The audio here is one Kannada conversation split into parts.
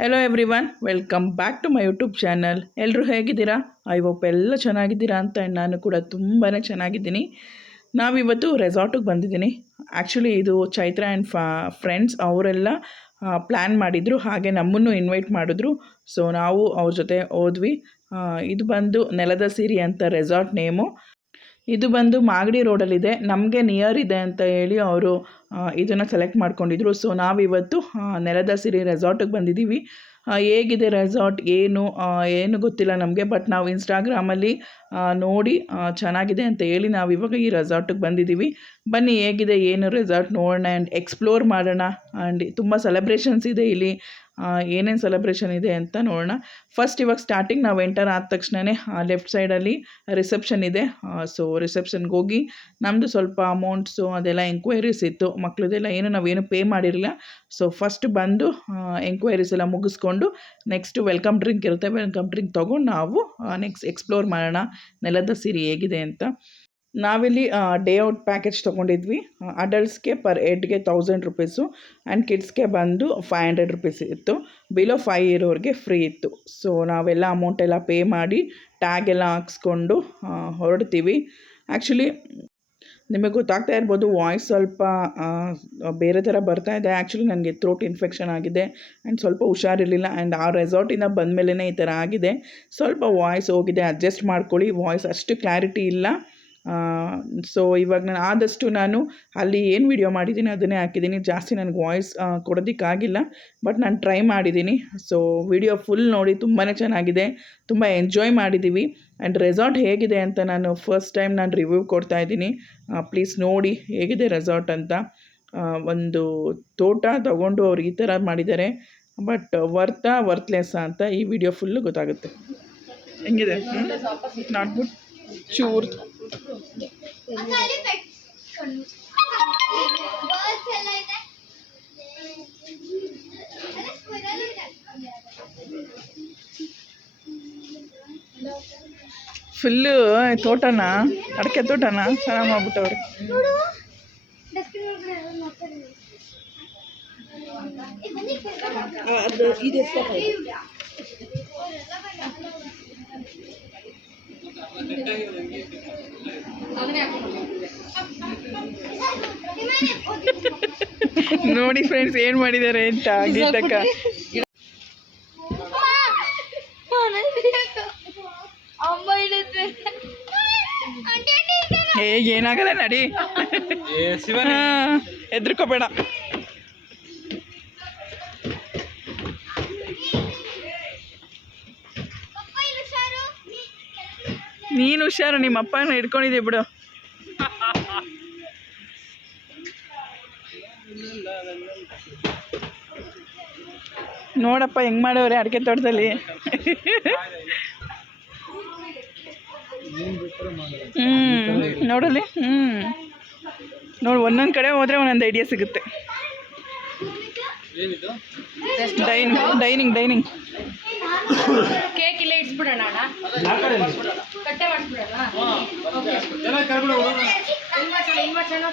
Hello everyone, welcome back to my YouTube channel. ಎಲ್ಲರೂ ಹೇಗಿದ್ದೀರಾ? ಐ ಹೋಪ್ ಎಲ್ಲ ಚೆನ್ನಾಗಿದ್ದೀರಾ ಅಂತ. ನಾನು ಕೂಡ ತುಂಬಾ ಚೆನ್ನಾಗಿದ್ದೀನಿ. ನಾವಿವತ್ತು ರೆಸಾರ್ಟಿಗೆ ಬಂದಿದ್ದೀನಿ. ಆ್ಯಕ್ಚುಲಿ ಇದು ಚೈತ್ರ ಆ್ಯಂಡ್ ಫ್ರೆಂಡ್ಸ್ ಅವರೆಲ್ಲ ಪ್ಲ್ಯಾನ್ ಮಾಡಿದರು, ಹಾಗೆ ನಮ್ಮನ್ನು ಇನ್ವೈಟ್ ಮಾಡಿದ್ರು. ಸೊ ನಾವು ಅವ್ರ ಜೊತೆ ಹೋದ್ವಿ. ಇದು ಬಂದು ನೆಲದ ಸಿರಿ ಅಂತ ರೆಸಾರ್ಟ್ ನೇಮು. ಇದು ಬಂದು ಮಾಗಡಿ ರೋಡಲ್ಲಿದೆ. ನಮಗೆ ನಿಯರ್ ಇದೆ ಅಂತ ಹೇಳಿ ಅವರು ಇದನ್ನು ಸೆಲೆಕ್ಟ್ ಮಾಡ್ಕೊಂಡಿದ್ರು. ಸೊ ನಾವಿವತ್ತು ನೆಲದ ಸಿರಿ ರೆಸಾರ್ಟಿಗೆ ಬಂದಿದ್ದೀವಿ. ಹೇಗಿದೆ ರೆಸಾರ್ಟ್ ಏನು ಗೊತ್ತಿಲ್ಲ ನಮಗೆ, ಬಟ್ ನಾವು ಇನ್ಸ್ಟಾಗ್ರಾಮಲ್ಲಿ ನೋಡಿ ಚೆನ್ನಾಗಿದೆ ಅಂತ ಹೇಳಿ ನಾವಿವಾಗ ಈ ರೆಸಾರ್ಟಿಗೆ ಬಂದಿದ್ದೀವಿ. ಬನ್ನಿ ಹೇಗಿದೆ ಏನು ರೆಸಾರ್ಟ್ ನೋಡೋಣ ಆ್ಯಂಡ್ ಎಕ್ಸ್ಪ್ಲೋರ್ ಮಾಡೋಣ. ಆ್ಯಂಡ್ ತುಂಬ ಸೆಲೆಬ್ರೇಷನ್ಸ್ ಇದೆ ಇಲ್ಲಿ, ಏನೇನು ಸೆಲೆಬ್ರೇಷನ್ ಇದೆ ಅಂತ ನೋಡೋಣ. ಫಸ್ಟ್ ಇವಾಗ ಸ್ಟಾರ್ಟಿಂಗ್ ನಾವು ಎಂಟರ್ ಆದ ತಕ್ಷಣವೇ ಲೆಫ್ಟ್ ಸೈಡಲ್ಲಿ ರಿಸೆಪ್ಷನ್ ಇದೆ. ಸೊ ರಿಸೆಪ್ಷನ್ಗೆ ಹೋಗಿ ನಮ್ಮದು ಸ್ವಲ್ಪ ಅಮೌಂಟ್ಸು ಅದೆಲ್ಲ ಎಂಕ್ವೈರೀಸ್ ಇತ್ತು, ಮಕ್ಕಳದೆಲ್ಲ ನಾವೇನು ಪೇ ಮಾಡಿರಲಿಲ್ಲ. ಸೊ ಫಸ್ಟ್ ಬಂದು ಎಂಕ್ವೈರೀಸ್ ಎಲ್ಲ ಮುಗಿಸ್ಕೊಂಡು ನೆಕ್ಸ್ಟ್ ವೆಲ್ಕಮ್ ಡ್ರಿಂಕ್ ಇರುತ್ತೆ, ವೆಲ್ಕಮ್ ಡ್ರಿಂಕ್ ತೊಗೊಂಡು ನಾವು ನೆಕ್ಸ್ಟ್ ಎಕ್ಸ್ಪ್ಲೋರ್ ಮಾಡೋಣ ನೆಲದ ಸಿರಿ ಹೇಗಿದೆ ಅಂತ. ನಾವಿಲ್ಲಿ ಡೇ ಔಟ್ ಪ್ಯಾಕೇಜ್ ತೊಗೊಂಡಿದ್ವಿ. ಅಡಲ್ಟ್ಸ್ಗೆ ಪರ್ ಹೆಡ್ಗೆ 1000 ರುಪೀಸು ಆ್ಯಂಡ್ ಕಿಡ್ಸ್ಗೆ ಬಂದು 500 ರುಪೀಸ್ ಇತ್ತು. ಬಿಲೋ 5 ಇರೋರಿಗೆ ಫ್ರೀ ಇತ್ತು. ಸೊ ನಾವೆಲ್ಲ ಅಮೌಂಟೆಲ್ಲ ಪೇ ಮಾಡಿ ಟ್ಯಾಗ್ ಎಲ್ಲ ಹಾಕ್ಸ್ಕೊಂಡು ಹೊರಡ್ತೀವಿ. ಆ್ಯಕ್ಚುಲಿ ನಿಮಗೆ ಗೊತ್ತಾಗ್ತಾ ಇರ್ಬೋದು, ವಾಯ್ಸ್ ಸ್ವಲ್ಪ ಬೇರೆ ಥರ ಬರ್ತಾ ಇದೆ. ಆ್ಯಕ್ಚುಲಿ ನನಗೆ ಥ್ರೋಟ್ ಇನ್ಫೆಕ್ಷನ್ ಆಗಿದೆ ಆ್ಯಂಡ್ ಸ್ವಲ್ಪ ಹುಷಾರಿರಲಿಲ್ಲ. ಆ್ಯಂಡ್ ಆ ರೆಸಾರ್ಟಿಂದ ಬಂದಮೇಲೆ ಈ ಥರ ಆಗಿದೆ. ಸ್ವಲ್ಪ ವಾಯ್ಸ್ ಹೋಗಿದೆ, ಅಡ್ಜಸ್ಟ್ ಮಾಡ್ಕೊಳ್ಳಿ. ವಾಯ್ಸ್ ಅಷ್ಟು ಕ್ಲಾರಿಟಿ ಇಲ್ಲ. ಸೊ ಇವಾಗ ನಾನು ಅಲ್ಲಿ ಏನು ವಿಡಿಯೋ ಮಾಡಿದ್ದೀನಿ ಅದನ್ನೇ ಹಾಕಿದ್ದೀನಿ. ಜಾಸ್ತಿ ನನಗೆ ವಾಯ್ಸ್ ಕೊಡೋದಕ್ಕಾಗಿಲ್ಲ, ಬಟ್ ನಾನು ಟ್ರೈ ಮಾಡಿದ್ದೀನಿ. ಸೊ ವಿಡಿಯೋ ಫುಲ್ ನೋಡಿ, ತುಂಬಾ ಚೆನ್ನಾಗಿದೆ, ತುಂಬ ಎಂಜಾಯ್ ಮಾಡಿದ್ದೀವಿ. ಆ್ಯಂಡ್ ರೆಸಾರ್ಟ್ ಹೇಗಿದೆ ಅಂತ ನಾನು ಫಸ್ಟ್ ಟೈಮ್ ರಿವ್ಯೂ ಕೊಡ್ತಾಯಿದ್ದೀನಿ. ಪ್ಲೀಸ್ ನೋಡಿ ಹೇಗಿದೆ ರೆಸಾರ್ಟ್ ಅಂತ. ಒಂದು ತೋಟ ತಗೊಂಡು ಅವ್ರು ಈ ಥರ ಮಾಡಿದ್ದಾರೆ, ಬಟ್ ವರ್ತ್ಲೆಸ್ಸಾ ಅಂತ ಈ ವಿಡಿಯೋ ಫುಲ್ಲು ಗೊತ್ತಾಗುತ್ತೆ. ಹೆಂಗಿದೆ? ನಾಟ್ ಗುಡ್ ಚೂರ್. ಫುಲ್ಲು ತೋಟನ, ಅಡಿಕೆ ತೋಟನ ಚೆನ್ನಾಗಿ ಮಾಡ್ಬಿಟ್ಟವ್ರೆ. ಅದು ಇದೆ ನೋಡಿ ಫ್ರೆಂಡ್ಸ್ ಏನು ಮಾಡಿದ್ದಾರೆ ಅಂತ. ಗೀತಕ್ಕ ಏನಾಗಲ್ಲ, ನಡಿ, ಹೆದರ್ಕೋಬೇಡ. ನೀನು ಹುಷಾರು, ನಿಮ್ಮ ಅಪ್ಪನ ಹಿಡ್ಕೊಂಡಿದ್ದೆ ಬಿಡು. ನೋಡಪ್ಪ ಹೆಂಗೆ ಮಾಡವ್ರೆ ಅಡಿಕೆ ತೋಟದಲ್ಲಿ. ನೋಡಲಿ. ನೋಡಿ, ಒಂದೊಂದು ಕಡೆ ಹೋದರೆ ಒಂದೊಂದು ಐಡಿಯಾ ಸಿಗುತ್ತೆ. ಡೈನಿಂಗ್ ಕೇಕ್ ಇಲ್ಲೇ ಇಟ್ಬಿಡೋಣ. ಕಟ್ಟೆ ಮಾಡಿಸ್ಬಿಡೋಣ.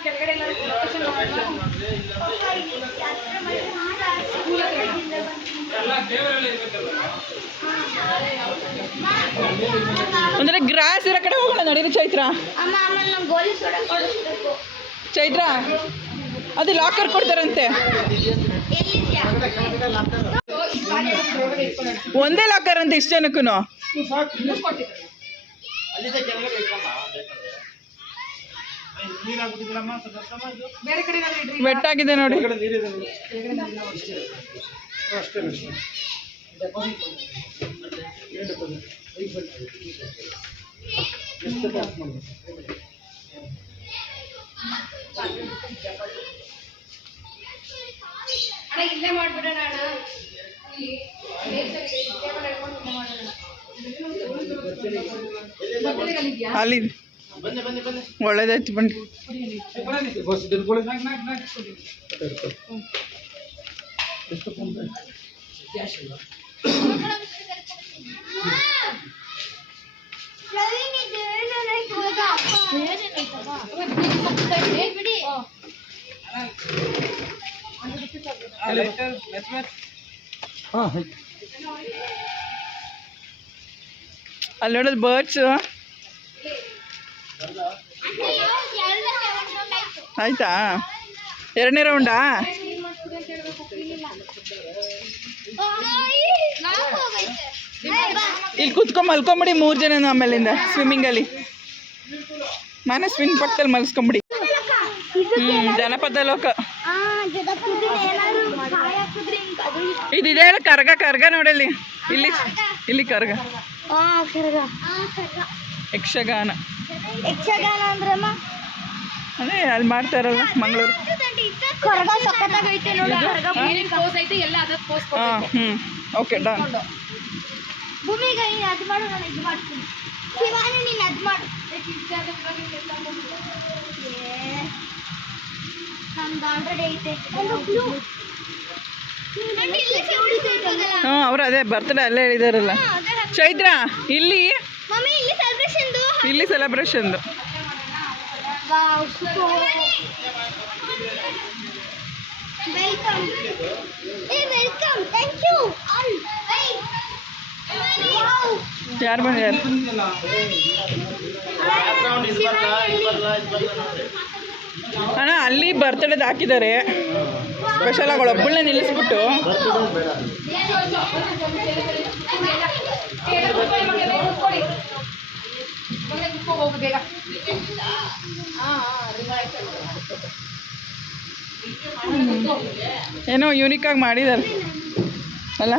ಕೆಳಗಡೆ ಅಂದರೆ ಗ್ರಾಸ್ ಇರೋ ಕಡೆ ಹೋಗೋಣ. ನಡೀರಿ ಚೈತ್ರ. ಚೈತ್ರ, ಅದು ಲಾಕರ್ ಕೊಡ್ತಾರಂತೆ. ಒಂದೇ ಲಾಕರ್ ಅಂತ ಇಷ್ಟು ಜನಕ್ಕೂ. ವೆಟ್ಟಾಗಿದೆ ನೋಡಿ. ಇಲ್ಲೇ ಮಾಡ್ಬಿಡೋಣ. ಅಲ್ಲಿ ಒಳ್ಳೇದಾಯ್ತು, ಬನ್ನಿ. ಅಲ್ಲಿ ನೋಡೋದು ಬರ್ಡ್ಸು. ಆಯ್ತಾ, ಎರಡನೇ ರೌಂಡಾ? ಇಲ್ಲಿ ಕೂತ್ಕೊಂಡು ಮಲ್ಕೊಂಬಿಡಿ 3 ಜನ ಆಮೇಲಿಂದ ಸ್ವಿಮ್ಮಿಂಗಲ್ಲಿ. ನಾನು ಸ್ವಿಮ್ಮಿಂಗ್ ಪಕ್ಕದಲ್ಲಿ ಮಲ್ಸ್ಕೊಂಬಿಡಿ. ಜನಪದ ಲೋಕ ಇದಿದೆ ಹೇಳ. ಕರ್ಗ ಕರ್ಗ ನೋಡಲ್ಲಿ, ಇಲ್ಲಿ ಇಲ್ಲಿ ಕರ್ಗ. ಯಕ್ಷಗಾನ ಅದೇ ಅಲ್ಲಿ ಮಾಡ್ತಾರಲ್ಲ ಮಂಗಳೂರು. ಹಾಂ ಓಕೆ ಡನ್. ಭೂಮಿಗೆ ಅದು ಮಾಡು, ನಾನು ಇದು ಮಾಡ್ತೀನಿ. ಶಿವಾನಿ ನೀನು ಅದು ಮಾಡು. ನಮ್ದು ಆಲ್ರೆಡಿ ಐತೆ. ಹ್ಞೂ ಅವರು ಅದೇ ಬರ್ತ್ಡೇ ಅಲ್ಲೇ ಹೇಳಿದಾರಲ್ಲ. ಚೈತ್ರ ಇಲ್ಲಿ ಮಮ್ಮಿ ಇಲ್ಲಿ ಸೆಲೆಬ್ರೇಷನ್ದು, ಇಲ್ಲಿ ಸೆಲೆಬ್ರೇಷನ್ದು. Welcome. Welcome, thank you all. ಯಾರು ಬಂದಿದ್ದಾರೆ? ಅಣ್ಣ ಅಲ್ಲಿ ಬರ್ತಡೇದು ಹಾಕಿದ್ದಾರೆ ಸ್ಪೆಷಲ್ ಆಗಿ. ಒಬ್ಬಳನ್ನ ನಿಲ್ಲಿಸ್ಬಿಟ್ಟು ಏನೋ ಯೂನಿಕಾಗಿ ಮಾಡಿದ್ದಾರೆ ಅಲ್ಲ.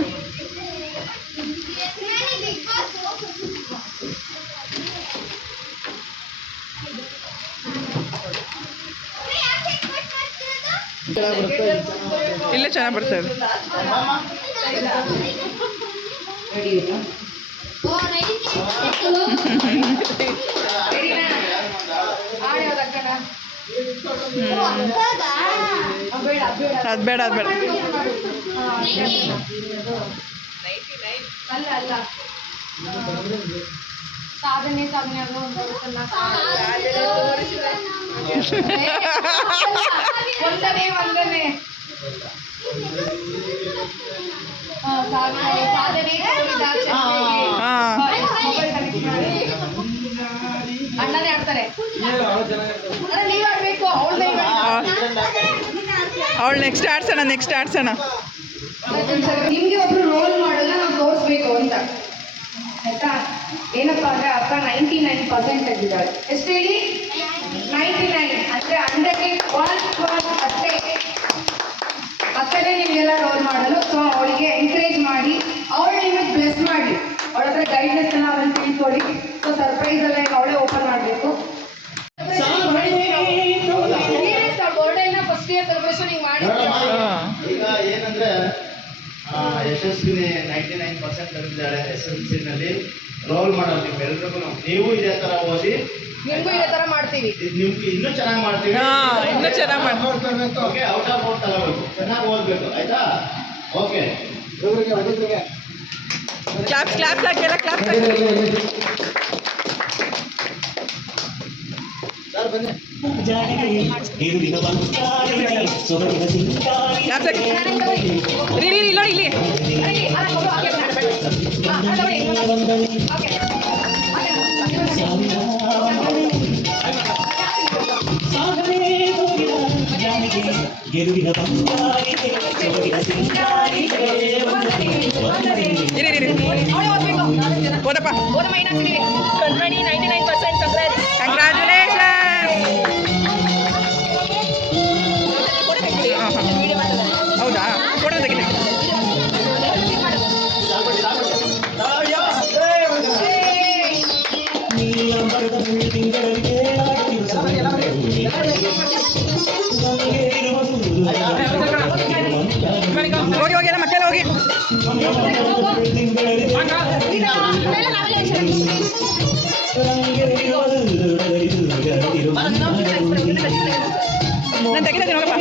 ಇಲ್ಲೇ ಚೆನ್ನಾಗಿ ಬರ್ತದೆ. ಅದು ಬೇಡ ಅದು ಬೇಡ. ಸಾಧನೆ ಒಂದನೇ ಅಣ್ಣನೇ ಆಡ್ತಾರೆ. ನೀವ್ ಆಡ್ಬೇಕು, ಅವಳು ನೆಕ್ಸ್ಟ್ ಆಡ್ಸೋಣ, ನೆಕ್ಸ್ಟ್ ಆಡ್ಸೋಣ. ನಿಮ್ಗೆ ಒಬ್ರು ರೋಲ್ ಮಾಡಲ್ಲ ನಾವು ತೋರಿಸ್ಬೇಕು ಅಂತ, ಆಯ್ತಾ? ಏನಪ್ಪಾ ಅಂದ್ರೆ ಅಕ್ಕ 99% ತೆಗಿದ್ದಾಳೆ. ಎಷ್ಟು ಹೇಳಿ? 99 ಅಂದ್ರೆ 100ಗೆ 1 ಅಷ್ಟೇ. ಅಕ್ಕನೇ ನಿಮ್ಗೆಲ್ಲ ರೋಲ್ ಮಾಡಲು. ಸೊ ಅವಳಿಗೆ ಎಂಕರೇಜ್ ಮಾಡಿ, ಅವಳು ನಿಮಗೆ ಬ್ಲೆಸ್ ಮಾಡಿ, ಅವಳ ಹತ್ರ ಗೈಡ್ನೆಸ್ ಎಲ್ಲ ಅವಳನ್ನು ತಿಳ್ಕೊಳ್ಳಿ. ಸೊ ಸರ್ಪ್ರೈಸ್ ಎಲ್ಲ ಈಗ ಅವಳೇ ಓಪನ್ ಮಾಡಬೇಕು. ಬರ್ಡೇನ ಫಸ್ಟ್ ಇಯರ್ ಸೆಲೆಬ್ರೇಷನ್ ಹಿಂಗೆ ಮಾಡಿ. ಈಗ ಏನಂದ್ರೆ ಯಶಸ್ವಿನಿ 99% ತೆಗೆದಿದ್ದಾಳೆ SSLC ರೋಲ್ ಮಾಡೋದು. ನಿಮ್ಮೆಲ್ರಿಗೂ ನೀವು ಇದೇ ಥರ ಓದಿ, ನಿಮಗೂ ಇದೇ ಥರ ಮಾಡ್ತೀವಿ. ನಿಮ್ಗೆ ಇನ್ನೂ ಚೆನ್ನಾಗಿ ಮಾಡ್ತೀವಿ. ಇನ್ನೂ ಚೆನ್ನಾಗಿ ಮಾಡ್ತೀವಿ. ಓಕೆ, ಔಟ್ ಆಫ್ ಔಟ್ ತಗೋಬೇಕು, ಚೆನ್ನಾಗಿ ಓದಬೇಕು, ಆಯ್ತಾ? ಓಕೆ, ಕ್ಲಾಪ್ಸ್ ಕ್ಲಾಪ್ಸ್ ಹಾಕಿಲ್ಲ, ಕ್ಲಾಪ್ಸ್ ಹಾಕಿ. ಇಲ್ಲಿ ನೋಡಿ, ಇಲ್ಲಿ ಓದಪ್ಪ. ಕಣ್ಮಣಿ 99% ಕಂಗ್ರ್ಯಾಚುಲೇಷನ್. ಹೌದಾ? ಫೋಟೋ ತೆಗಿತೀನಿ. ಹೋಗಿ ಹೋಗಿ ಎಲ್ಲ ಮಕ್ಕಳು ಹೋಗಿ. ನಾನು ತೆಗಿತೀನಿ ನೋಡಪ್ಪ.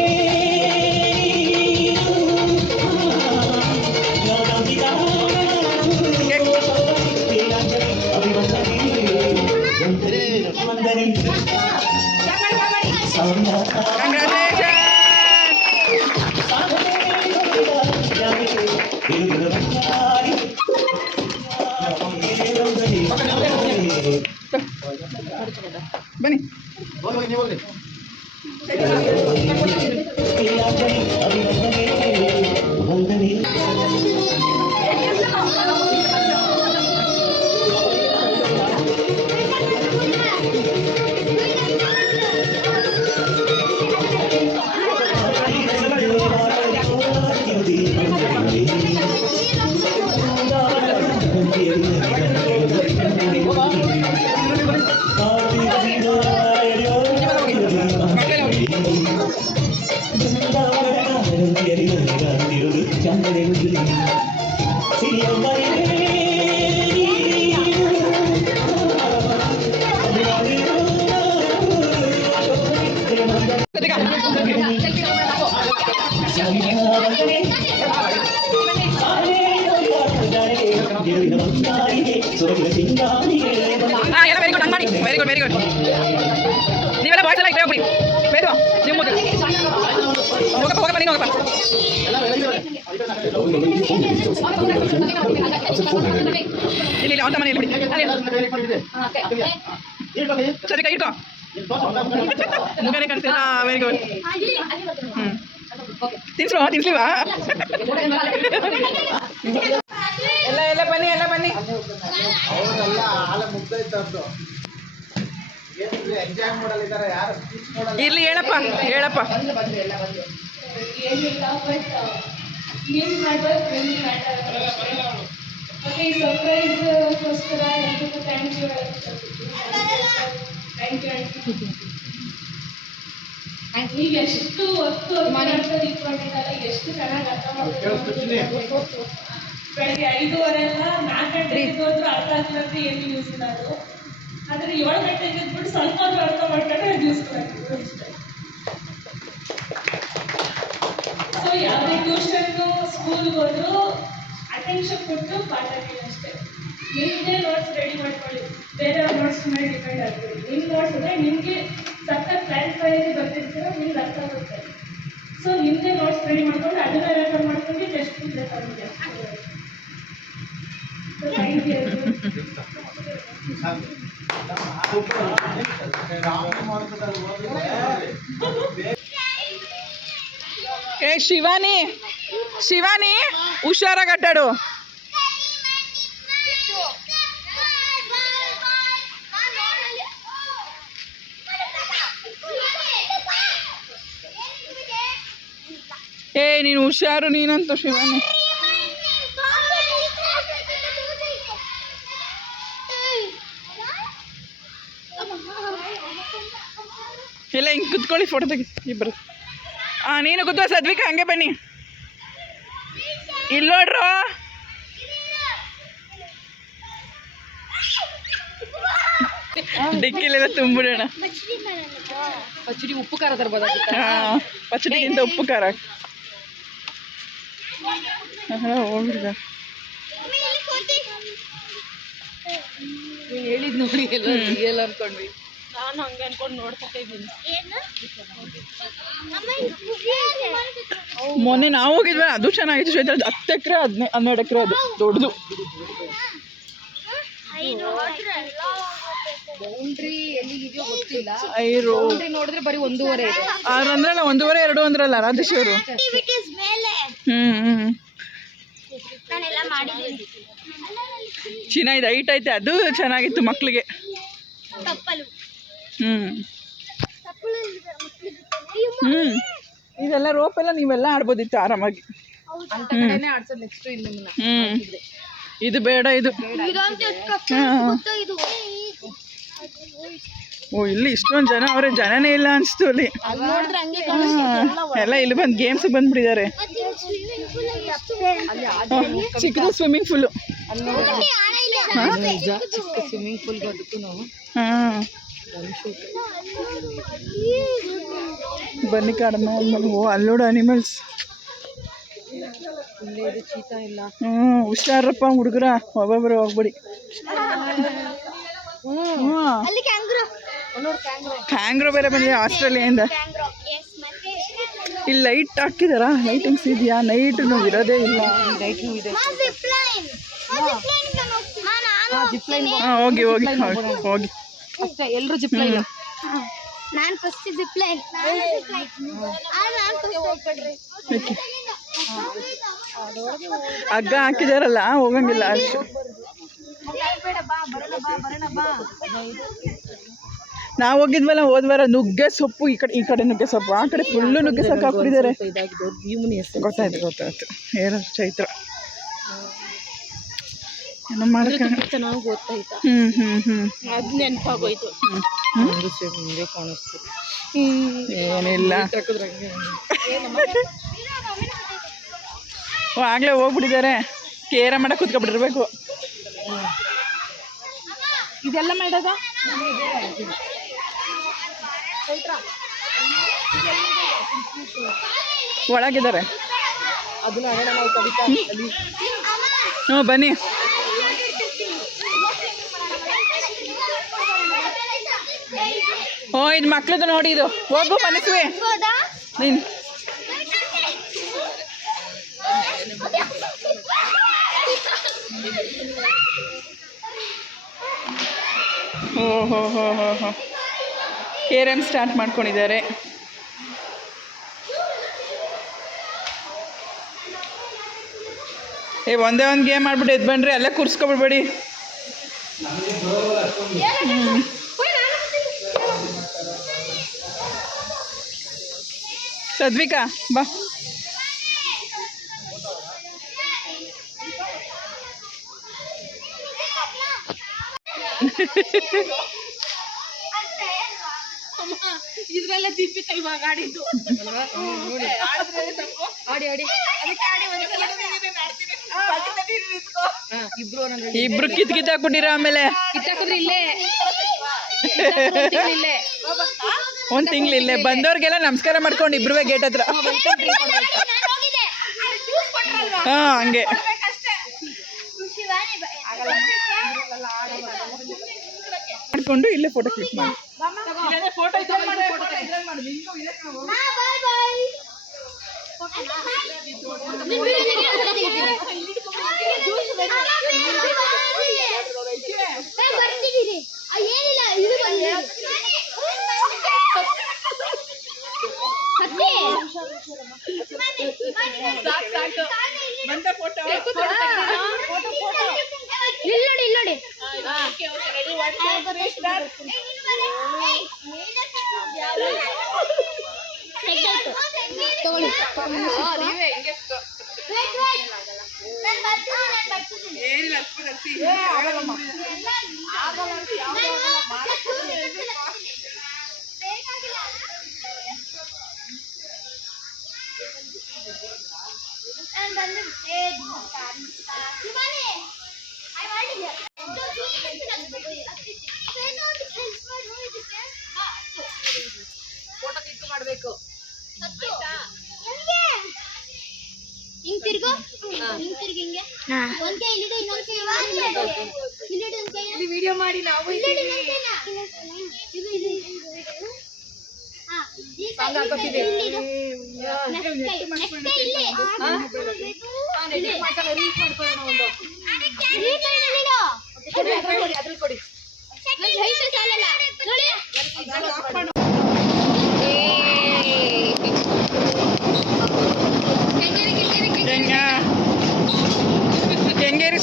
Congratulations. ಬನ್ನಿ. ಹೋಗಿ ನೀವು ಹೋಗ್ರಿ. ಎಲ್ಲ ವೆರಿ ಗುಡ್, ಹಂಗೆ ಮಾಡಿ. Very good, very good. ನೀವೆಲ್ಲ ಬಾಯ್ಸ್ ಎಲ್ಲ ಇದ್ರೆ ಹೋಗ್ಬಿಡಿ. ಬೇಡ ನೀವು ಹೋಗಪ್ಪ, ನೀನು ಹೋಗಪ್ಪ. ಇಲ್ಲಿ ಅಂತ ಮನೆ ಬಿಡಿ. ಸರಿ, ಕೈ ಇಟ್ಕೋ. ಮುಖನೇ ಕಾಣಿಸ್ತಿಲ್ಲ. Very good. ತಿನ್ಸ್ಲಿವಾ? ಎಲ್ಲ ಬನ್ನಿ, ಎಲ್ಲ ಬನ್ನಿ. ಅವರೆಲ್ಲ ಆಳ ಮುಗ್ದೈತದ್ದು. ಎಕ್ಸಾಮ್ ಮಾಡಲಿದ್ದಾರೆ, ಯಾರು ಸ್ಪೀಚ್ ಮಾಡಲ್ಲ. ಇರ್ಲಿ, ಹೇಳಪ್ಪ. ಏನಿಲ್ಲ, ಬಟ್ ಏನು ಮಾಡ್ಬೇಕು ಏನು ಮ್ಯಾಟರ್. ಮತ್ತೆ ಈ ಸರ್ಪ್ರೈಸ್ಗೋಸ್ಕರ ಎಲ್ರಿಗೂ ಥ್ಯಾಂಕ್ ಯು. ನೀವು ಎಷ್ಟು ಹೊತ್ತು ಇಟ್ಕೊಂಡಿದ್ದಲ್ಲ, ಎಷ್ಟು ಚೆನ್ನಾಗಿ ಅರ್ಥ ಮಾಡ್ಕೊಂಡು ಬೆಳಗ್ಗೆ 5:30 ಎಲ್ಲ 4 ಗಂಟೆಗೆ ಹೋದ್ರು ಅರ್ಥ ಆಗ್ತದೆ, ಏನು ಯೂಸ್ ಇಲ್ಲ ಅದು. ಆದರೆ 7 ಗಂಟೆಗೆ ಇದ್ಬಿಟ್ಟು ಸ್ವಲ್ಪ ಅರ್ಥ ಮಾಡ್ಕೊಂಡ್ರೆ ಅದು ಯೂಸ್ಫುಲ್ ಆಗ್ತದೆ ಇಷ್ಟೇ. ಸೊ ಯಾವುದೇ ಟ್ಯೂಷನ್ನು ಸ್ಕೂಲ್ಗೆ ಹೋದ್ರು ಅಟೆನ್ಷನ್ ಕೊಟ್ಟು ಪಾಠ ಕೇಳಿ ಅಷ್ಟೇ. ನಿಮ್ಮದೇ ನೋಟ್ಸ್ ರೆಡಿ ಮಾಡ್ಕೊಳ್ಳಿ, ಬೇರೆಯವ್ರ ನೋಟ್ಸ್ ಮೇಲೆ ಡಿಪೆಂಡ್ ಆಗ್ತೀವಿ. ನಿಮ್ಮ ನೋಟ್ಸ್ ಅಂದರೆ ನಿಮಗೆ ಸಖತ್ ಕ್ಲಾರಿಫೈಯಾಗಿ ಬರ್ತಿರ್ತೀರ, ನಿಮ್ಗೆ ಅರ್ಥ ಆಗುತ್ತೆ. ಸೊ ನಿಮ್ಮದೇ ನೋಟ್ಸ್ ರೆಡಿ ಮಾಡ್ಕೊಂಡು ಅದನ್ನ ರೆಫರ್ ಮಾಡ್ಕೊಂಡು ಟೆಸ್ಟ್ ಬೇಕಾಗುತ್ತೆ. Thank you. ಏ ಶಿವಾನಿ, ಹುಷಾರಾಗಿ ಅಡ್ಡಾಡು. ಏ ನೀನು ಹುಷಾರು, ನೀನಂತೂ ಶಿವಾನಿ. ಎಲ್ಲ ಹಿಂಗೆ ಕುತ್ಕೊಳ್ಳಿ, ಫೋಟೋ ತೆಗಿ ಇಬ್ಬರು. ನೀನು ಕೂತ್ಕೋ ಸದ್ವಿಕ, ಹಂಗೆ ಬನ್ನಿ. ಇಲ್ಲಿ ನೋಡ್ರು, ಡಿಕ್ಕಿಲೆಲ್ಲ ತುಂಬಿಡೋಣ. ಪಚ್ಚಡಿ ಉಪ್ಪು ಖಾರ ತರ್ಬೋದಾಗಿತ್ತು. ಪಚ್ಚಡಿಗಿಂತ ಉಪ್ಪು ಖಾರ ಹೋಗಿಲ್ಲ. ನೀನು ಹೇಳಿದ್ ನೋಡಿ ಎಲ್ಲ ಅನ್ಕೊಂಡ್ವಿ. ನಾನು ಹಂಗೆ ಅನ್ಕೊಂಡು ನೋಡ್ತಾ ಇದ್ದೀನಿ. ಮೊನ್ನೆ ನಾವು ಹೋಗಿದ್ವಿ, ಅದು ಚೆನ್ನಾಗಿತ್ತು. ಶ್ವೇತ 10 ಎಕರೆ 12 ಎಕರೆ, ಅದು ದೊಡ್ಡದು. ಬೌಂಡ್ರಿ ಎಲ್ಲಿಗಿದೆಯೋ ಗೊತ್ತಿಲ್ಲ. ಐರು ನೋಡಿದ್ರೆ ಬರೀ 1.5 ಇದೆ. ಅಂದ್ರಲ್ಲ 1.5 2 ಅಂದ್ರಲ್ಲ ರಾಧೇಶ್ ಅವರು. ಚೆನ್ನಾಗಿದೆ, ಹೈಟ್ ಐತೆ, ಅದು ಚೆನ್ನಾಗಿತ್ತು ಮಕ್ಳಿಗೆ. ಇದೆಲ್ಲ ರೋಪ್ ಎಲ್ಲ ನೀವೆಲ್ಲ ಆಡ್ಬೋದಿತ್ತು ಆರಾಮಾಗಿ. ಇದು ಬೇಡ, ಇದು. ಓ, ಇಲ್ಲಿ ಇಷ್ಟೊಂದು ಜನ ಅವರೇ, ಜನನೇ ಇಲ್ಲ ಅನಿಸ್ತು ಅಲ್ಲಿ. ಎಲ್ಲ ಇಲ್ಲಿ ಬಂದು ಗೇಮ್ಸ್ ಬಂದ್ಬಿಟ್ಟಿದ್ದಾರೆ. ಚಿಕ್ಕದು ಸ್ವಿಮ್ಮಿಂಗ್ ಫೂಲು. ಸ್ವಿಮ್ಮಿಂಗ್ ಪೂಲ್ ಹಾಂ, ಬನ್ನಿ ಕಾಡಮ್ಮ. ಓ, ಅಲ್ಲೋಡು ಅನಿಮಲ್ಸ್. ಚೀತಾ ಇಲ್ಲ. ಹುಷಾರಪ್ಪ ಹುಡುಗರ, ಒಬ್ಬೊಬ್ಬರು ಹೋಗ್ಬಿಡಿ. ಕ್ಯಾಂಗ್ರೋ ಬೇರೆ ಬಂದಿದೆ ಆಸ್ಟ್ರೇಲಿಯಾದಿಂದ. ಇಲ್ಲಿ ಲೈಟ್ ಹಾಕಿದಾರಾ? ಲೈಟಿಂಗ್ಸ್ ಇದೆಯಾ? ನೈಟು ಇರೋದೇ ಇಲ್ಲ. ಜಿಪ್ಲೈನ್ ಹಾಂ ಹೋಗಿ ಹೋಗಿ ಹೋಗಿ. ಅಷ್ಟೇ, ಎಲ್ಲರೂ ಜಿಪ್ಲೈನ್. ನಾನು ಫಸ್ಟ್ ಜಿಪ್ಲೈನ್. ಹಗ್ಗ ಹಾಕಿದಾರಲ್ಲ ಹೋಗಂಗಿಲ್ಲ ಅಷ್ಟು. ನಾವು ಹೋಗಿದ್ವಲ್ಲ ಹೋದ್ವಾರ ನುಗ್ಗೆ ಸೊಪ್ಪು, ಈ ಕಡೆ ನುಗ್ಗೆ ಸೊಪ್ಪು, ಆ ಕಡೆ ಫುಲ್ಲು ನುಗ್ಗೆ ಸೊಪ್ಪು ಹಾಕ್ಬಿಟ್ಟಿದ್ದಾರೆ. ಗೊತ್ತಾಯ್ತು ಏನೋ ಚೈತ್ರ ಏನೋ ಮಾಡಕ್ಕೆ ಚೆನ್ನಾಗಿ ಗೊತ್ತಾಯ್ತಾ? ಅದು ನೆನಪಾಗೋಯ್ತು. ಏನಿಲ್ಲ. ಓ ಆಗಲೇ ಹೋಗ್ಬಿಟ್ಟಿದ್ದಾರೆ. ಕೇರ ಮಾಡಕ್ಕೆ ಕೂತ್ಕೊಬಿಟ್ಟಿರ್ಬೇಕು. ಇದೆಲ್ಲ ಮಾಡೋದ ಒಳಗಿದ್ದಾರೆ. ಅದನ್ನ ನಾವು ಕವಿತಾ ಹ್ಞೂ ಬನ್ನಿ. ಓ ಇದು ಮಕ್ಳದ್ದು ನೋಡಿ, ಇದು ಹೋಗು ಮನಸ್ವಿ ನೀನು. ಓಹೋ ಕೇರಮ್ ಸ್ಟಾರ್ಟ್ ಮಾಡ್ಕೊಂಡಿದ್ದಾರೆ. ಒಂದೇ ಒಂದು ಗೇಮ್ ಮಾಡ್ಬಿಟ್ಟು ಎದ್ದು ಬನ್ನಿರಿ, ಅಲ್ಲೇ ಕೂರಿಸ್ಕೊಬಿಡ್ಬೇಡಿ. ಸದ್ವಿಕಾ ಬಾ. ಇದ್ರಲ್ಲ ದೀಪಿಕಾ ಇವಾಗ ಆಡಿದ್ದು. ಇಬ್ರು ಕಿತ್ತಾಕ್ಬಿಟ್ಟಿರ. ಆಮೇಲೆ ಒಂದ್ ತಿಂಗ್ಳು ಇಲ್ಲೇ ಬಂದವ್ರಿಗೆಲ್ಲ ನಮಸ್ಕಾರ ಮಾಡ್ಕೊಂಡು ಇಬ್ರು ಗೇಟ್ ಹತ್ರ. ಹಾ ಹಂಗೆ ಮಾಡ್ಕೊಂಡು ಇಲ್ಲೇ ಫೋಟೋ ಕ್ಲಿಕ್ ಮಾಡಿ. ಫೋಟೋ ಕ್ಲಿಕ್ ಮಾಡಬೇಕು. ಹಿಂಗ್ ತಿರ್ಗು, ಹಿಂಗ್ ತಿರ್ಗಿ ಹಿಂಗೆ. ಒಂದ್ ಕೈ ಇಲ್ಲಿದೆ, ಇನ್ನೊಂದ್ ಕೈ ಇಲ್ಲಿದೆ. ಒಂದ್ ಕೈ ಇಲ್ಲಿ ವಿಡಿಯೋ ಮಾಡಿ ನಾವು ಇದು ಸಾಂಗ್ ಹಾಕೋತಿದ್ದೆ. ರೀಚ್ ಮಾಡ್ಕೊಳ್ಳೋಣ ಒಂದು. ಅದ್ರಲ್ಲಿ ಕೊಡಿ. ಹೆಂಗೇರಿ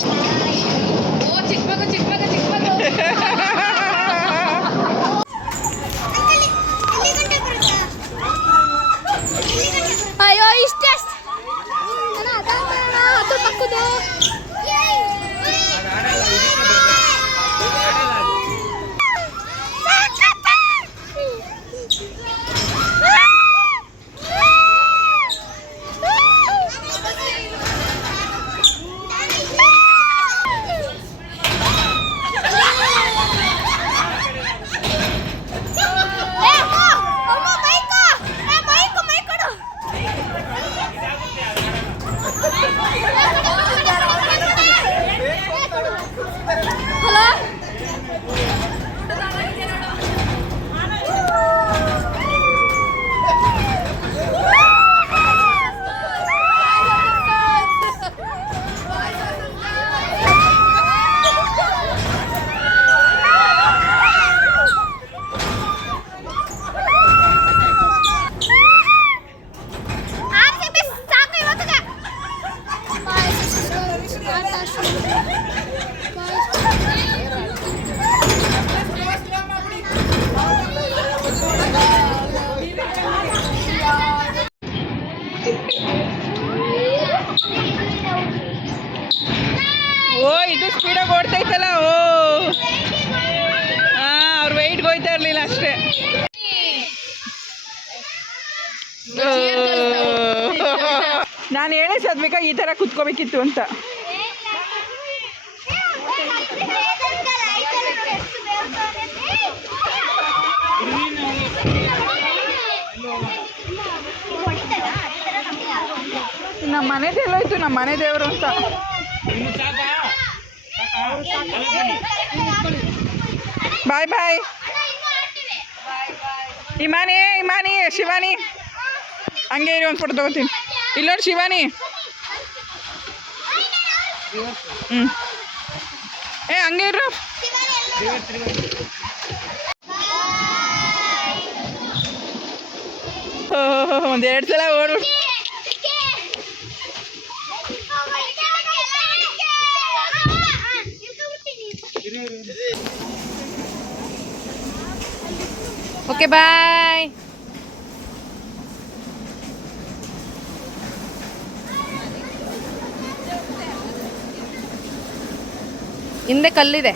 ಚಿಕ್ಕ ಮಗು ಅಯ್ಯೋ ಇಷ್ಟೇ ಅದು ಪಕ್ಕದು. ಓ ಇದು ಸ್ಪೀಡಾಗಿ ಓಡ್ತೈತಲ್ಲ ಓ ಹಾಂ ಅವ್ರ ವೆಯ್ಟ್ಗೆ ಹೋಯ್ತಾ ಇರಲಿಲ್ಲ ಅಷ್ಟೇ. ನಾನು ಹೇಳಿ ಸದ್ಬೇಕಾ ಈ ಥರ ಕುತ್ಕೋಬೇಕಿತ್ತು ಅಂತ. ನಮ್ಮ ಮನೆದು ಎಲ್ಲೋಯ್ತು, ನಮ್ಮ ಮನೆ ದೇವರು ಅಂತ. ಬಾಯ್ ಬಾಯ್. ಇಮಾನಿ ಶಿವಾನಿ ಹಂಗೆ ಇರಿ, ಒಂದು ಫೋಟೋ ತಗೋತೀನಿ. ಇಲ್ಲೋಡಿ ಶಿವಾನಿ. ಹಂಗೆ ಇರು. ಒಂದೆರಡು ಸಲ ಓಡ್ಬಿಟ್ಟು ಓಕೆ ಬಾಯ್. ಹಿಂದೆ ಕಲ್ಲಿದೆ.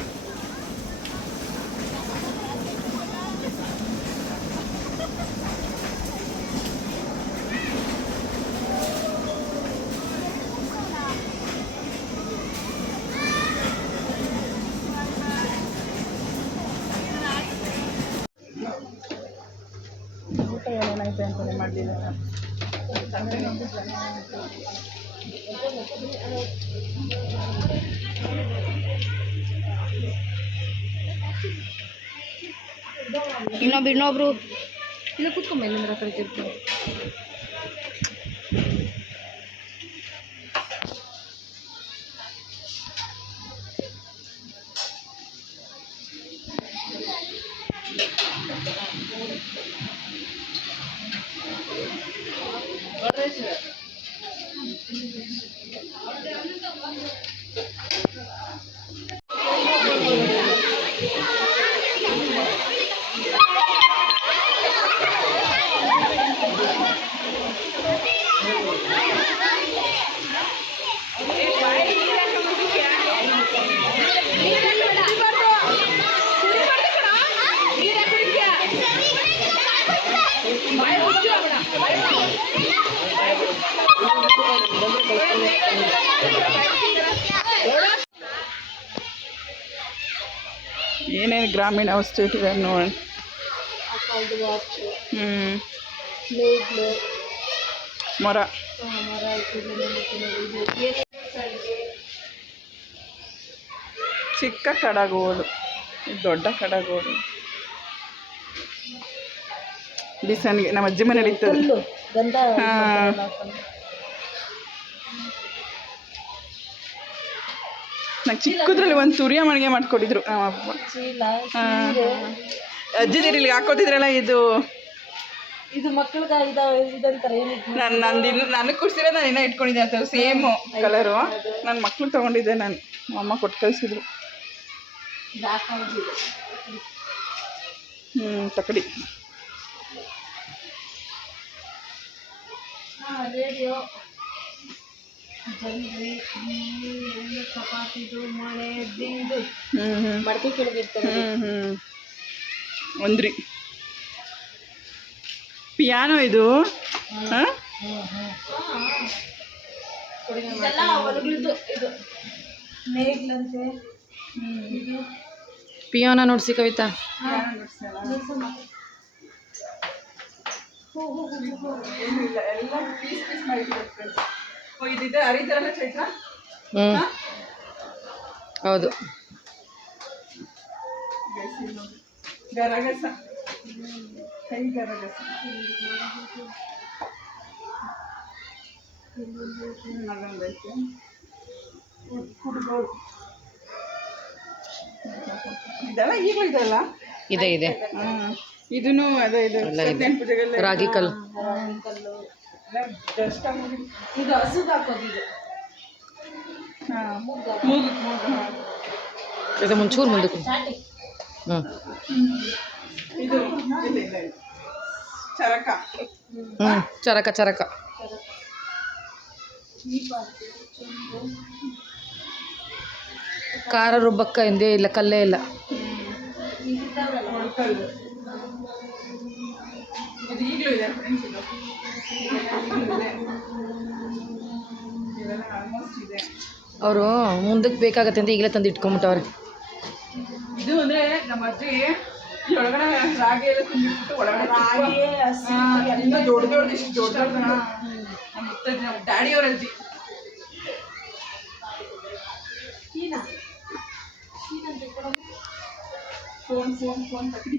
ಊಟ ಏನೇನೈತೆ ಅಂತಲೇ ಮಾಡಲಿಲ್ಲ. ಇನ್ನೊಬ್ರು ಇಲ್ಲ ಕೂತ್ಕೊಂಬ, ಇಲ್ಲಂದ್ರೆ ಆ ಕಡೆ ತಿರ್ಕೊಂಡು. ಏನೇನು ಗ್ರಾಮೀಣ ವಸ್ತು ಇಟ್ಟಿದ್ದಾರೆ ನೋಡಿ. ಮೊರ ಚಿಕ್ಕ ಕಡಗೋಲು, ದೊಡ್ಡ ಕಡಗೋಲು. ಬಿಸನ್ಗೆ ನಮ್ಮ ಅಜ್ಜಿ ಮನೇಲಿ ಇತ್ತು. ಹಾಂ, ನಂಗೆ ಚಿಕ್ಕದ್ರಲ್ಲಿ ಒಂದು ತುರಿಯ ಮಣಿಗೆ ಮಾಡಿಕೊಟ್ಟಿದ್ರು ನಮ್ಮ ಅಪ್ಪ. ಅಜ್ಜಿದಿರು ಇಲ್ಲಿಗೆ ಹಾಕೋತಿದ್ರಲ್ಲ, ಇದು ಮಕ್ಕಳಿಗೆ ಇದಂತಾರೆ. ನನಗೆ ಕೊಡ್ಸಿರೋ ನಾನು ಇನ್ನೂ ಇಟ್ಕೊಂಡಿದ್ದೆ ಅಂತ ಸೇಮು ಕಲರು. ನನ್ನ ಮಕ್ಳು ತೊಗೊಂಡಿದ್ದೆ ನಾನು, ಅಮ್ಮ ಕೊಟ್ಟು ಕಳಿಸಿದ್ರು. ತಕಡಿ ರೇಡಿಯೋ, ಜಲ್ದಿ, ಚಪಾತಿದು, ಮಳೆ, ದಿಂಡು, ಮಡಕೆ ಕೆಳಗಿರ್ತಾರೆ. ಒಂದ್ರಿ ಪಿಯಾನೋ ಇದು. ಇದೆಲ್ಲ ಹೊರಗಿದ್ದು. ಇದು ನೇಗ್ಲಂತೆ. ಪಿಯಾನೋ ನೋಡ್ಸಿ ಕವಿತಾ. ಹೌದು. ಗರಗಸ, ಕೈ ಗರಗಸ. ಕುಡ್ಗೋಲು ಇದೆಲ್ಲ ಈಗಲೂ ಇದೆಲ್ಲ ಇದೆ. ಇದನ್ನು ಅದೇ ಇದು ಪೂಜೆಗೆಲ್ಲ ರಾಗಿ ಕಲ್ಲು. ಇದು ಹಸುಗೆ ಹಾಕೋದು. ಮೂಗು ಹಾಂ ಇದು ಮುಂಚೂರು ಮುಂದಕ್ಕೆ ಹ್ಞೂ ಇದು ಇಲ್ಲ ಚರಕ ಹ್ಞೂ ಚರಕ ಚರಕ ಖಾರ ರುಬ್ಬಕ್ಕ ಎಂದೇ ಇಲ್ಲ ಕಲ್ಲೇ ಇಲ್ಲ. ಒಳ್ಕಲ್ಲು ಇದು ಈಗಲೂ ಇದೆ ಫ್ರೆಂಡ್ಸ್. ಇದು ಈಗಲೂ ಇದೆ, ಇವೆಲ್ಲ ಆಲ್ಮೋಸ್ಟ್ ಇದೆ. ಅವರು ಮುಂದಕ್ಕೆ ಬೇಕಾಗತ್ತೆ ಅಂತ ಈಗಲೇ ತಂದು ಇಟ್ಕೊಂಬಿಟ್ಟವ್ರೆ. ಇದು ಅಂದರೆ ನಮ್ಮ ಅಜ್ಜಿ ಈ ಒಳಗಡೆ ರಾಗಿ ಎಲ್ಲ ತುಂಬಿಟ್ಬಿಟ್ಟು ಒಳಗಡೆ ರಾಗಿ ಇನ್ನೂ ದೊಡ್ಡ ದೊಡ್ಡದು ಇಷ್ಟು ದೊಡ್ಡ ದೊಡ್ಡ ನಮ್ಮ ಮುತ್ತಜ್ಜಿ ನಮ್ಮ ಡ್ಯಾಡಿಯವ್ರ ಅಜ್ಜಿ. ಫೋನ್ ಫೋನ್ ಫೋನ್ ತಕ್ಕಿ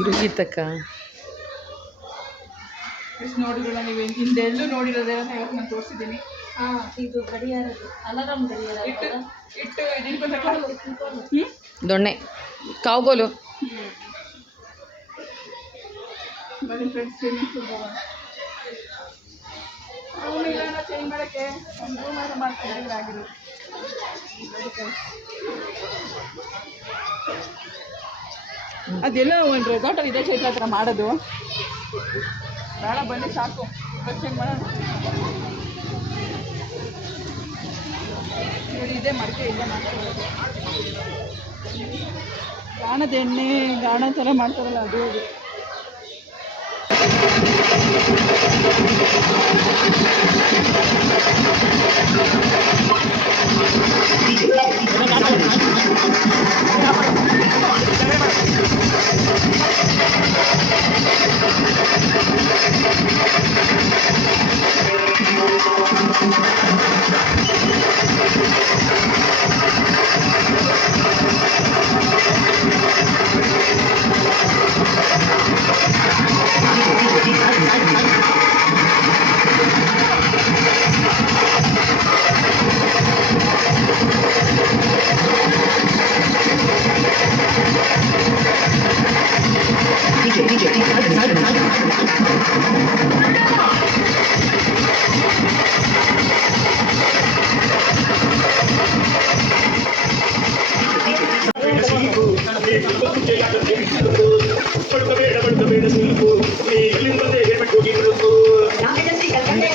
ಇರುಗಿತ್ತಕ್ಕ. ಎಷ್ಟು ನೋಡಿರಲ್ಲ ನೀವು, ಹಿಂದೆಲ್ಲೂ ನೋಡಿರೋದೇ ಇವತ್ತು ನಾನು ತೋರಿಸಿದ್ದೀನಿ. ಇದು ಗಡಿಯಾರದು ಅಲಾರಾಮ್ ಗಡಿಯಾರ ಇಟ್ಟು ಇಟ್ಟು ಇದಕ್ಕೆ ದೊಣ್ಣೆ ಕಾವುಗೋಲು. ಬನ್ನಿ ಫ್ರೆಂಡ್ಸ್, ಸ್ವಿಮ್ಮಿಂಗ್ ಪೂಲ್ ಹೋಗೋಣ. ಅವನಿಲ್ಲ ಚೇಂಜ್ ಮಾಡೋಕ್ಕೆ ಒಂದು ರೂಮ್ ಮಾಡ್ಕೊಂಡಿದ್ರೆ ಆಗಿರೋದು. ಅದೆಲ್ಲ ಒಂದು ರೆಸಾರ್ಟಲ್ಲಿ ಇದೆ ಚೈತ್ರ ಹತ್ರ ಮಾಡೋದು. ಬೇಡ ಬನ್ನಿ ಸಾಕು, ಚೇಂಜ್ ಮಾಡೋಣ. ನೋಡಿ ಇದೇ ಮಡಿಕೆ ಇಲ್ಲೇ ಮಾಡ್ಕೊಳ್ಳೋದು. ಗಾಣದ ಎಣ್ಣೆ ಗಾಣ ಥರ ಮಾಡ್ತಾರಲ್ಲ ಅದು ಅದು.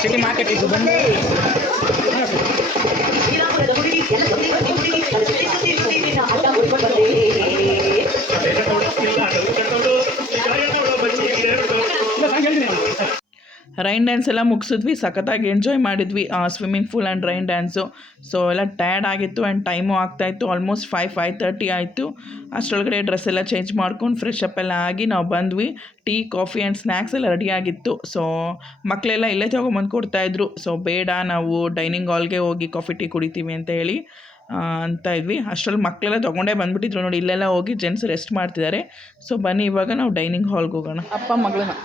ಸಿಟಿ ಮಾರ್ಕೆಟ್ ಇದು ಬಂದು ರೈನ್ ಡ್ಯಾನ್ಸ್ ಎಲ್ಲ ಮುಗಿಸಿದ್ವಿ, ಸಖತ್ತಾಗಿ ಎಂಜಾಯ್ ಮಾಡಿದ್ವಿ swimming pool and rain dance. So ಎಲ್ಲ ಟಯರ್ಡ್ ಆಗಿತ್ತು ಆ್ಯಂಡ್ ಟೈಮು ಆಗ್ತಾಯಿತ್ತು, ಆಲ್ಮೋಸ್ಟ್ 5:30 ಆಯಿತು. ಅಷ್ಟರೊಳಗಡೆ ಡ್ರೆಸ್ ಎಲ್ಲ ಚೇಂಜ್ ಮಾಡ್ಕೊಂಡು ಫ್ರೆಶ್ ಅಪ್ ಎಲ್ಲ ಆಗಿ ನಾವು ಬಂದ್ವಿ. ಟೀ ಕಾಫಿ ಆ್ಯಂಡ್ ಸ್ನ್ಯಾಕ್ಸ್ ಎಲ್ಲ ರೆಡಿಯಾಗಿತ್ತು. ಸೊ ಮಕ್ಕಳೆಲ್ಲ ಇಲ್ಲೇ ತೊಗೊಂಬಂದು ಕೊಡ್ತಾಯಿದ್ರು. ಸೊ ಬೇಡ, ನಾವು ಡೈನಿಂಗ್ ಹಾಲ್ಗೆ ಹೋಗಿ ಕಾಫಿ ಟೀ ಕುಡಿತೀವಿ ಅಂತ ಹೇಳಿ ಅಂತ ಇದ್ವಿ. ಅಷ್ಟರಲ್ಲಿ ಮಕ್ಕಳೆಲ್ಲ ತೊಗೊಂಡೇ ಬಂದುಬಿಟ್ಟಿದ್ರು ನೋಡಿ. ಇಲ್ಲೆಲ್ಲ ಹೋಗಿ ಜೆಂಟ್ಸ್ ರೆಸ್ಟ್ ಮಾಡ್ತಿದ್ದಾರೆ. ಸೊ ಬನ್ನಿ ಇವಾಗ ನಾವು ಡೈನಿಂಗ್ ಹಾಲ್ಗೆ ಹೋಗೋಣ. ಅಪ್ಪ ಮಗಳನ್ನ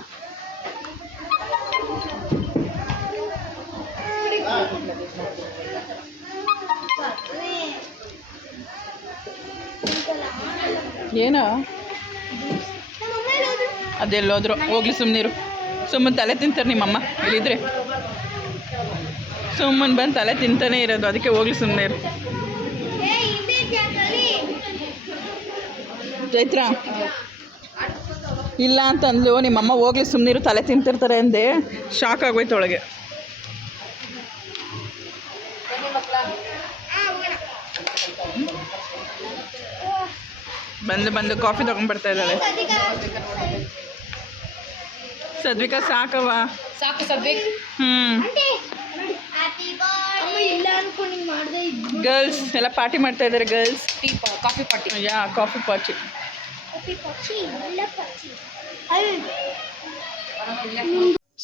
ಏನೋ ಅದೆಲ್ಲೋದ್ರು ಹೋಗ್ಲಿ, ಸುಮ್ಮನಿರು. ಸುಮ್ಮನೆ ತಲೆ ತಿಂತಾರೆ ನಿಮ್ಮಮ್ಮ ಇಲ್ಲಿದ್ರೆ. ಸುಮ್ಮನೆ ಬಂದು ತಲೆ ತಿಂತಾನೆ ಇರೋದು, ಅದಕ್ಕೆ ಹೋಗ್ಲಿ ಸುಮ್ಮನೆ ಇರು. ಚೈತ್ರ ಇಲ್ಲ ಅಂತ ಅಂದ್ಲು ನಿಮ್ಮಮ್ಮ, ಹೋಗ್ಲಿ ಸುಮ್ಮನಿರು ತಲೆ ತಿಂತಿರ್ತಾರೆ ಅಂದೆ. ಶಾಕ್ ಆಗೋಯ್ತು ಒಳಗೆ. ಬಂದು ಕಾಫಿ ತೊಗೊಂಡ್ಬರ್ತಾ ಇದ್ದಾಳೆ ಸದ್ವಿಕಾ. ಸಾಕವ ಸಾಕು ಸದ್ವಿಕ್. ಗರ್ಲ್ಸ್ ಎಲ್ಲ ಪಾರ್ಟಿ ಮಾಡ್ತಾ ಇದ್ದಾರೆ. Girls tea coffee party. Yeah coffee party.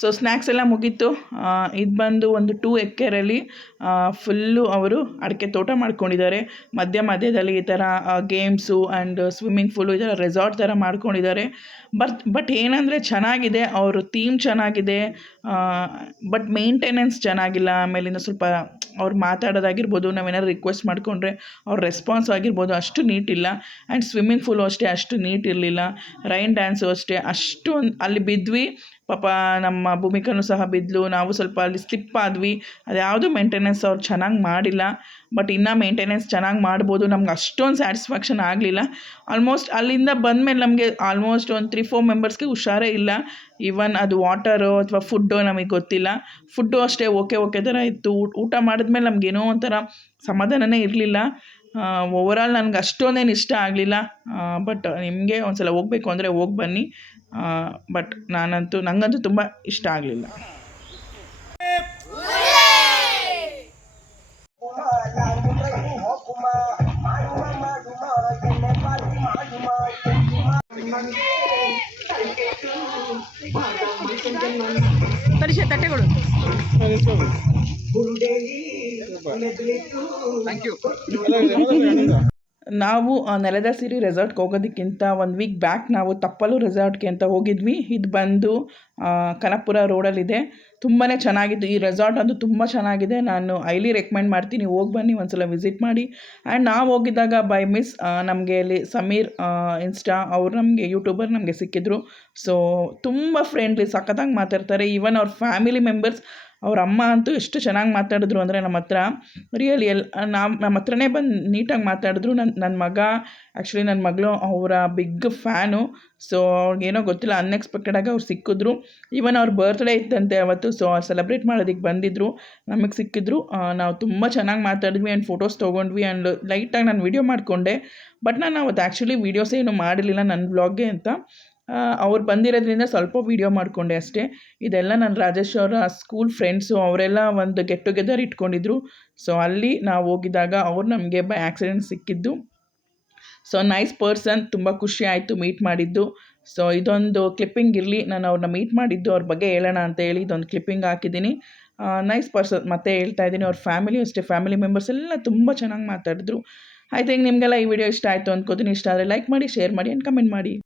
So snacks ಎಲ್ಲ ಮುಗೀತು. ಇದು ಬಂದು ಒಂದು 2 ಎಕರೆಯಲ್ಲಿ ಫುಲ್ಲು ಅವರು ಅಡಿಕೆ ತೋಟ ಮಾಡ್ಕೊಂಡಿದ್ದಾರೆ. ಮಧ್ಯದಲ್ಲಿ ಈ ಥರ ಗೇಮ್ಸು ಆ್ಯಂಡ್ ಸ್ವಿಮ್ಮಿಂಗ್ ಪೂಲು ಈ ಥರ ರೆಸಾರ್ಟ್ ಥರ ಮಾಡ್ಕೊಂಡಿದ್ದಾರೆ. ಬಟ್ ಏನಂದರೆ ಚೆನ್ನಾಗಿದೆ, ಅವ್ರ ಥೀಮ್ ಚೆನ್ನಾಗಿದೆ, ಬಟ್ ಮೇಂಟೆನೆನ್ಸ್ ಚೆನ್ನಾಗಿಲ್ಲ. ಆಮೇಲಿಂದ ಸ್ವಲ್ಪ ಅವ್ರು ಮಾತಾಡೋದಾಗಿರ್ಬೋದು, ನಾವೇನಾದ್ರು ರಿಕ್ವೆಸ್ಟ್ ಮಾಡಿಕೊಂಡ್ರೆ ಅವ್ರ ರೆಸ್ಪಾನ್ಸ್ ಆಗಿರ್ಬೋದು ಅಷ್ಟು ನೀಟಿಲ್ಲ. ಆ್ಯಂಡ್ ಸ್ವಿಮ್ಮಿಂಗ್ ಪೂಲು ಅಷ್ಟೇ ಅಷ್ಟು ನೀಟ್ ಇರಲಿಲ್ಲ. ರೈನ್ ಡ್ಯಾನ್ಸು ಅಷ್ಟೇ ಅಷ್ಟು ಅಲ್ಲಿ ಬಿದ್ವಿ. ಪಾಪ ನಮ್ಮ ಭೂಮಿಕನೂ ಸಹ ಬಿದ್ದಲು, ನಾವು ಸ್ವಲ್ಪ ಅಲ್ಲಿ ಸ್ಲಿಪ್ ಆದ್ವಿ. ಅದ್ಯಾವುದು ಮೇಂಟೆನೆನ್ಸ್ ಅವ್ರು ಚೆನ್ನಾಗಿ ಮಾಡಿಲ್ಲ. ಬಟ್ ಇನ್ನೂ ಮೇಂಟೆನೆನ್ಸ್ ಚೆನ್ನಾಗಿ ಮಾಡ್ಬೋದು. ನಮ್ಗೆ ಅಷ್ಟೊಂದು ಸ್ಯಾಟಿಸ್ಫ್ಯಾಕ್ಷನ್ ಆಗಲಿಲ್ಲ. ಆಲ್ಮೋಸ್ಟ್ ಅಲ್ಲಿಂದ ಬಂದಮೇಲೆ ನಮಗೆ ಆಲ್ಮೋಸ್ಟ್ ಒಂದು 3-4 ಮೆಂಬರ್ಸ್ಗೆ ಹುಷಾರೇ ಇಲ್ಲ. ಈವನ್ ಅದು ವಾಟರು ಅಥವಾ ಫುಡ್ಡು ನಮಗೆ ಗೊತ್ತಿಲ್ಲ. ಫುಡ್ಡು ಅಷ್ಟೇ ಓಕೆ ಥರ ಇತ್ತು. ಊಟ ಮಾಡಿದ್ಮೇಲೆ ನಮಗೇನೋ ಒಂಥರ ಸಮಾಧಾನನೇ ಇರಲಿಲ್ಲ. ಓವರಾಲ್ ನನಗೆ ಅಷ್ಟೊಂದೇನು ಇಷ್ಟ ಆಗಲಿಲ್ಲ. ಬಟ್ ನಿಮಗೆ ಒಂದು ಸಲ ಹೋಗಬೇಕು ಅಂದರೆ ಹೋಗಿ ಬನ್ನಿ. ಬಟ್ ನನಗಂತೂ ತುಂಬ ಇಷ್ಟ ಆಗಲಿಲ್ಲ. ತರಿಸಿ ತಟ್ಟೆಗಳು. ನಾವು ನೆಲದ ಸಿರಿ ರೆಸಾರ್ಟ್ಗೆ ಹೋಗೋದಕ್ಕಿಂತ 1 ವೀಕ್ ಬ್ಯಾಕ್ ನಾವು ತಪ್ಪಲು ರೆಸಾರ್ಟ್ಗೆ ಅಂತ ಹೋಗಿದ್ವಿ. ಇದು ಬಂದು ಕನಕಪುರ ರೋಡಲ್ಲಿದೆ. ತುಂಬಾ ಚೆನ್ನಾಗಿತ್ತು ಈ ರೆಸಾರ್ಟ್. ಅಂತೂ ತುಂಬ ಚೆನ್ನಾಗಿದೆ. ನಾನು ಹೈಲಿ ರೆಕಮೆಂಡ್ ಮಾಡ್ತೀನಿ, ಹೋಗಿ ಬನ್ನಿ, ಒಂದ್ಸಲ ವಿಸಿಟ್ ಮಾಡಿ. ಆ್ಯಂಡ್ ನಾವು ಹೋಗಿದ್ದಾಗ ಬೈ ಮಿಸ್ ನಮಗೆ ಅಲ್ಲಿ ಸಮೀರ್ ಇನ್ಸ್ಟಾ ಅವ್ರು ನಮಗೆ ಯೂಟ್ಯೂಬರ್ ನಮಗೆ ಸಿಕ್ಕಿದ್ರು. ಸೊ ತುಂಬ ಫ್ರೆಂಡ್ಲಿ, ಸಖತ್ತಾಗಿ ಮಾತಾಡ್ತಾರೆ. ಈವನ್ ಅವ್ರ ಫ್ಯಾಮಿಲಿ ಮೆಂಬರ್ಸ್, ಅವ್ರ ಅಮ್ಮ ಅಂತೂ ಎಷ್ಟು ಚೆನ್ನಾಗಿ ಮಾತಾಡಿದ್ರು ಅಂದರೆ ನಮ್ಮ ಹತ್ರ ರಿಯಲಿ ನಮ್ಮ ಹತ್ರನೇ ಬಂದು ನೀಟಾಗಿ ಮಾತಾಡಿದ್ರು. ನನ್ನ ಮಗ, ಆ್ಯಕ್ಚುಲಿ ನನ್ನ ಮಗಳು ಅವರ ಬಿಗ್ ಫ್ಯಾನು. ಸೊ ಅವ್ರಿಗೇನೋ ಗೊತ್ತಿಲ್ಲ, ಅನ್ಎಕ್ಸ್ಪೆಕ್ಟೆಡಾಗಿ ಅವ್ರು ಸಿಕ್ಕಿದ್ರು. ಈವನ್ ಅವ್ರ ಬರ್ತ್ಡೇ ಇತ್ತಂತೆ ಅವತ್ತು. ಸೊ ಸೆಲೆಬ್ರೇಟ್ ಮಾಡೋದಕ್ಕೆ ಬಂದಿದ್ದರು, ನಮಗೆ ಸಿಕ್ಕಿದ್ರು. ನಾವು ತುಂಬ ಚೆನ್ನಾಗಿ ಮಾತಾಡಿದ್ವಿ ಆ್ಯಂಡ್ ಫೋಟೋಸ್ ತೊಗೊಂಡ್ವಿ. ಆ್ಯಂಡ್ ಲೈಟಾಗಿ ನಾನು ವೀಡಿಯೋ ಮಾಡಿಕೊಂಡೆ. ಬಟ್ ನಾನು ಅವತ್ತು ಆ್ಯಕ್ಚುಲಿ ವೀಡಿಯೋಸೇ ಏನು ಮಾಡಿರಲಿಲ್ಲ ನನ್ನ ವ್ಲಾಗ್ಗೆ ಅಂತ. ಅವ್ರು ಬಂದಿರೋದ್ರಿಂದ ಸ್ವಲ್ಪ ವೀಡಿಯೋ ಮಾಡಿಕೊಂಡೆ ಅಷ್ಟೇ. ಇದೆಲ್ಲ ನನ್ನ ರಾಜೇಶ್ ಅವರ ಸ್ಕೂಲ್ ಫ್ರೆಂಡ್ಸು, ಅವರೆಲ್ಲ ಒಂದು ಗೆಟ್ ಟುಗೆದರ್ ಇಟ್ಕೊಂಡಿದ್ರು. ಸೊ ಅಲ್ಲಿ ನಾವು ಹೋಗಿದ್ದಾಗ ಅವ್ರು ನಮಗೆ ಬೈ ಆ್ಯಕ್ಸಿಡೆಂಟ್ ಸಿಕ್ಕಿದ್ದು. ಸೊ ನೈಸ್ ಪರ್ಸನ್, ತುಂಬ ಖುಷಿ ಆಯಿತು ಮೀಟ್ ಮಾಡಿದ್ದು. ಸೊ ಇದೊಂದು ಕ್ಲಿಪ್ಪಿಂಗ್ ಇರಲಿ, ನಾನು ಅವ್ರನ್ನ ಮೀಟ್ ಮಾಡಿದ್ದು, ಅವ್ರ ಬಗ್ಗೆ ಹೇಳೋಣ ಅಂತ ಹೇಳಿ ಇದೊಂದು ಕ್ಲಿಪ್ಪಿಂಗ್ ಹಾಕಿದ್ದೀನಿ. Nice person. ಮತ್ತೆ ಹೇಳ್ತಾ ಇದ್ದೀನಿ, ಅವ್ರ ಫ್ಯಾಮಿಲಿ ಅಷ್ಟೇ, ಫ್ಯಾಮಿಲಿ ಮೆಂಬರ್ಸ್ ಎಲ್ಲ ತುಂಬ ಚೆನ್ನಾಗಿ ಮಾತಾಡಿದ್ರು. ಐ ಥಿಂಕ್ ನಿಮಗೆಲ್ಲ ಈ ವಿಡಿಯೋ ಇಷ್ಟ ಆಯಿತು ಅಂದ್ಕೋತೀನಿ. ಇಷ್ಟ ಆದರೆ ಲೈಕ್ ಮಾಡಿ, ಶೇರ್ ಮಾಡಿ ಆ್ಯಂಡ್ ಕಮೆಂಟ್ ಮಾಡಿ.